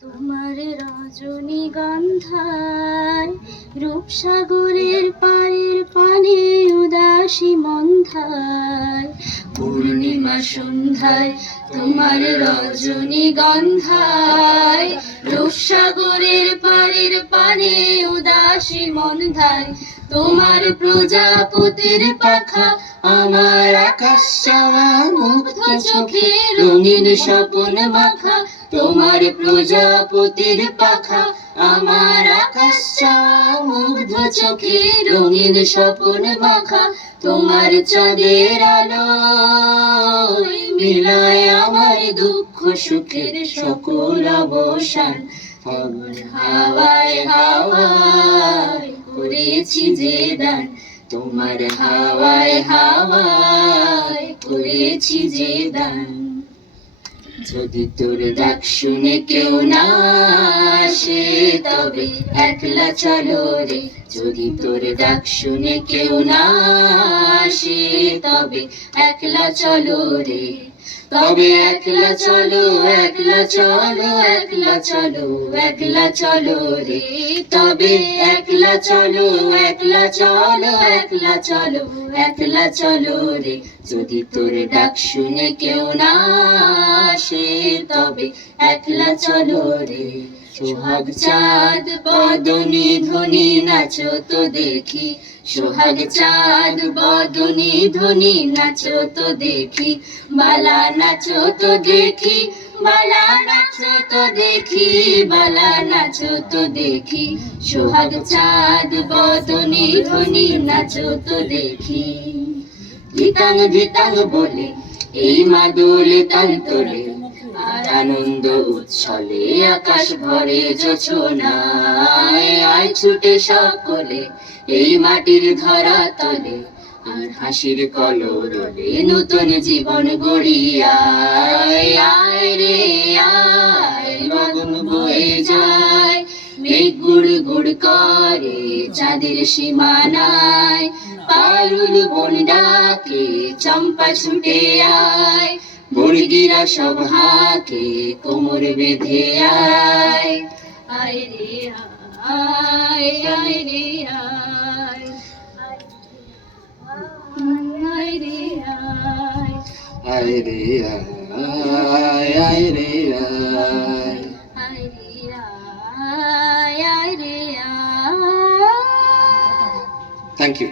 তোমার রজনীগন্ধায় রূপসাগরের পাড়ের পানে উদাসী মন্ধায় পূর্ণিমা সন্ধ্যায় তোমার রজনীগন্ধায় রূপসাগরের পাড়ের পানে উদাসী মন্ধায় তোমার প্রজাপতির পাখা আমার আকাশ চাওয়া মুগ্ধ চোখে রঙিন স্বপন মাখা তোমার প্রজাপতির পাখা আমার আকাশ চাওয়া মুগ্ধ চোখে রঙিন স্বপন মাখা তোমার চাঁদের আলো মিলায় আমার দুঃখ সুখের সকল অবসান ফাগুন হাওয়ায় হাওয়ায় করেছি যে দান তোমার হাওয়ায় হাওয়ায় করেছি যে দান যদি তোর ডাক শুনে কেউ না আসে তবে একলা চলো রে যদি তোর ডাক শুনে কেউ না আসে তবে একলা চলো রে তবে একলা চলো একলা চলো একলা চলো একলা চলো রে তবে একলা চলো একলা চলো একলা চলো একলা চলো রে যদি তোর ডাক শুনে কেউ না আসে তবে একলা চলো রে সোহাগ চাঁদ বদনী ধ্বনি নাচো তো দেখি সোহাগ চাঁদ বদনী ধ্বনি নাচো তো দেখি বালা নাচো তো দেখি বালা নাচো তো দেখি বালা নাচো তো দেখি সোহাগ চাঁদ বদনী ধ্বনি নাচো তো দেখি ধিতাং ধিতাং বলে এই মাদুল তান তোলে আর আনন্দ উচ্ছলে আকাশ ভরে জোছনায় আয় ছুটে সকলে এই মাটির ধরা তলে আর হাসির কলরবে নতুন জীবন গড়িয়ায় আয় রে আয় গগন বয়ে যায় মেঘ গুড় গুড় করে চাঁদের সীমানায় পারুল বন ডাকে চম্পা ছুটে আয় মুরগিরা সব হাঁকে কোমর বেঁধে আয় আয় রে আয় আয় রে আয় আয় রে আয় আয় রে আয় আয় রে আয় আয় রে আয় আয় রে আয় থ্যাংক ইউ